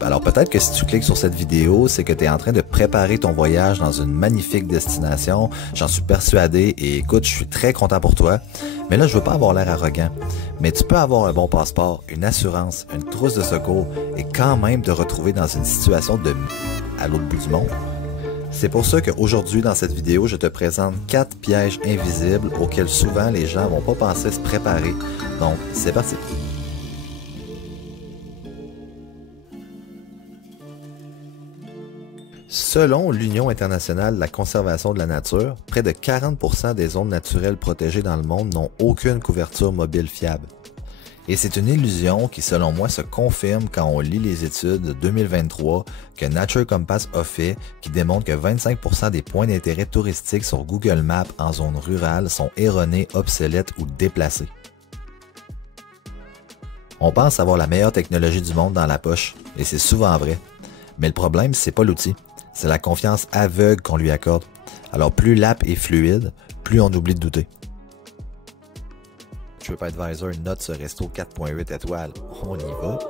Alors peut-être que si tu cliques sur cette vidéo, c'est que tu es en train de préparer ton voyage dans une magnifique destination. J'en suis persuadé et écoute, je suis très content pour toi. Mais là, je veux pas avoir l'air arrogant. Mais tu peux avoir un bon passeport, une assurance, une trousse de secours et quand même te retrouver dans une situation de à l'autre bout du monde. C'est pour ça qu'aujourd'hui, dans cette vidéo, je te présente 4 pièges invisibles auxquels souvent les gens vont pas penser se préparer. Donc, c'est parti. Selon l'Union internationale de la conservation de la nature, près de 40% des zones naturelles protégées dans le monde n'ont aucune couverture mobile fiable. Et c'est une illusion qui, selon moi, se confirme quand on lit les études de 2023 que Nature Compass a fait, qui démontrent que 25% des points d'intérêt touristiques sur Google Maps en zone rurale sont erronés, obsolètes ou déplacés. On pense avoir la meilleure technologie du monde dans la poche, et c'est souvent vrai. Mais le problème, c'est pas l'outil, c'est la confiance aveugle qu'on lui accorde. Alors plus l'app est fluide, plus on oublie de douter. TripAdvisor note ce resto 4.8 étoiles. On y va.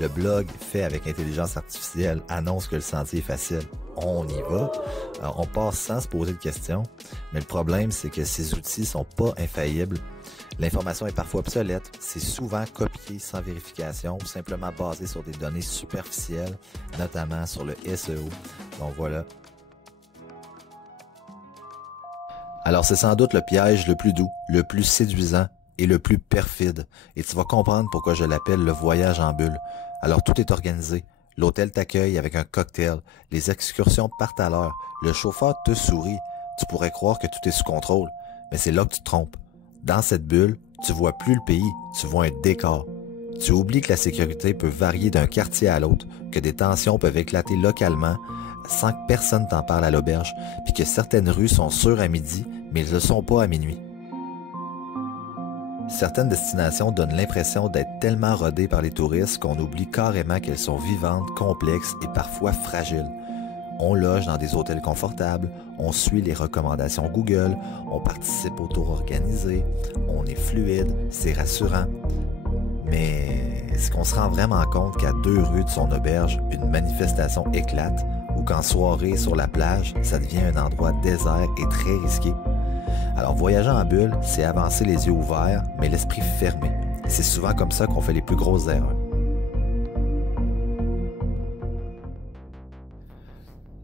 Le blog fait avec intelligence artificielle annonce que le sentier est facile. On y va. Alors, on passe sans se poser de questions. Mais le problème, c'est que ces outils sont pas infaillibles. L'information est parfois obsolète. C'est souvent copié sans vérification ou simplement basé sur des données superficielles, notamment sur le SEO. Donc voilà. Alors c'est sans doute le piège le plus doux, le plus séduisant et le plus perfide. Et tu vas comprendre pourquoi je l'appelle le voyage en bulle. Alors tout est organisé. L'hôtel t'accueille avec un cocktail. Les excursions partent à l'heure. Le chauffeur te sourit. Tu pourrais croire que tout est sous contrôle. Mais c'est là que tu te trompes. Dans cette bulle, tu vois plus le pays, tu vois un décor. Tu oublies que la sécurité peut varier d'un quartier à l'autre, que des tensions peuvent éclater localement sans que personne t'en parle à l'auberge, puis que certaines rues sont sûres à midi, mais elles ne le sont pas à minuit. Certaines destinations donnent l'impression d'être tellement rodées par les touristes qu'on oublie carrément qu'elles sont vivantes, complexes et parfois fragiles. On loge dans des hôtels confortables, on suit les recommandations Google, on participe aux tours organisés, on est fluide, c'est rassurant. Mais est-ce qu'on se rend vraiment compte qu'à 2 rues de son auberge, une manifestation éclate ou qu'en soirée sur la plage, ça devient un endroit désert et très risqué? Alors voyager en bulle, c'est avancer les yeux ouverts, mais l'esprit fermé. C'est souvent comme ça qu'on fait les plus grosses erreurs.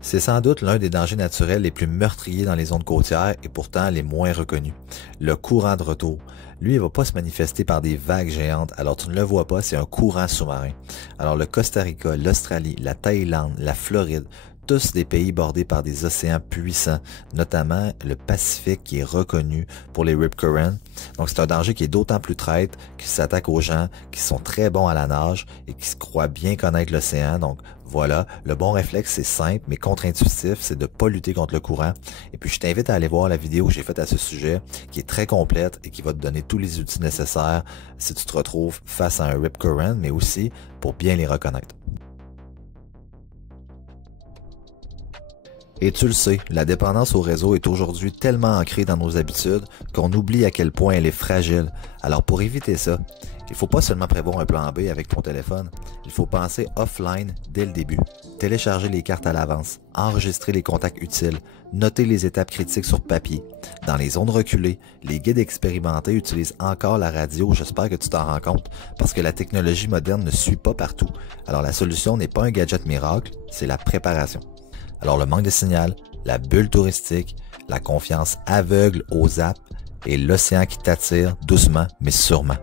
C'est sans doute l'un des dangers naturels les plus meurtriers dans les zones côtières et pourtant les moins reconnus. Le courant de retour. Lui, il va pas se manifester par des vagues géantes, alors tu ne le vois pas, c'est un courant sous-marin. Alors le Costa Rica, l'Australie, la Thaïlande, la Floride, tous des pays bordés par des océans puissants, notamment le Pacifique qui est reconnu pour les rip currents. Donc c'est un danger qui est d'autant plus traître qu'il s'attaque aux gens qui sont très bons à la nage et qui se croient bien connaître l'océan. Donc voilà, le bon réflexe c'est simple mais contre-intuitif, c'est de pas lutter contre le courant. Et puis je t'invite à aller voir la vidéo que j'ai faite à ce sujet, qui est très complète et qui va te donner tous les outils nécessaires si tu te retrouves face à un rip current, mais aussi pour bien les reconnaître. Et tu le sais, la dépendance au réseau est aujourd'hui tellement ancrée dans nos habitudes qu'on oublie à quel point elle est fragile. Alors pour éviter ça, il ne faut pas seulement prévoir un plan B avec ton téléphone, il faut penser offline dès le début. Télécharger les cartes à l'avance, enregistrer les contacts utiles, noter les étapes critiques sur papier. Dans les zones reculées, les guides expérimentés utilisent encore la radio, j'espère que tu t'en rends compte, parce que la technologie moderne ne suit pas partout. Alors la solution n'est pas un gadget miracle, c'est la préparation. Alors le manque de signal, la bulle touristique, la confiance aveugle aux apps et l'océan qui t'attire doucement mais sûrement.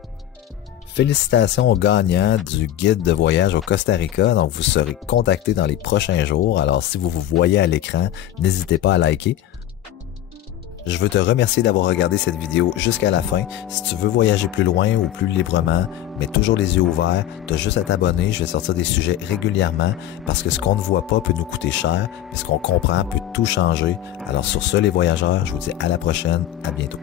Félicitations aux gagnants du guide de voyage au Costa Rica, donc vous serez contactés dans les prochains jours. Alors si vous vous voyez à l'écran, n'hésitez pas à liker. Je veux te remercier d'avoir regardé cette vidéo jusqu'à la fin. Si tu veux voyager plus loin ou plus librement, mais toujours les yeux ouverts, tu as juste à t'abonner. Je vais sortir des sujets régulièrement parce que ce qu'on ne voit pas peut nous coûter cher, mais ce qu'on comprend peut tout changer. Alors sur ce les voyageurs, je vous dis à la prochaine, à bientôt.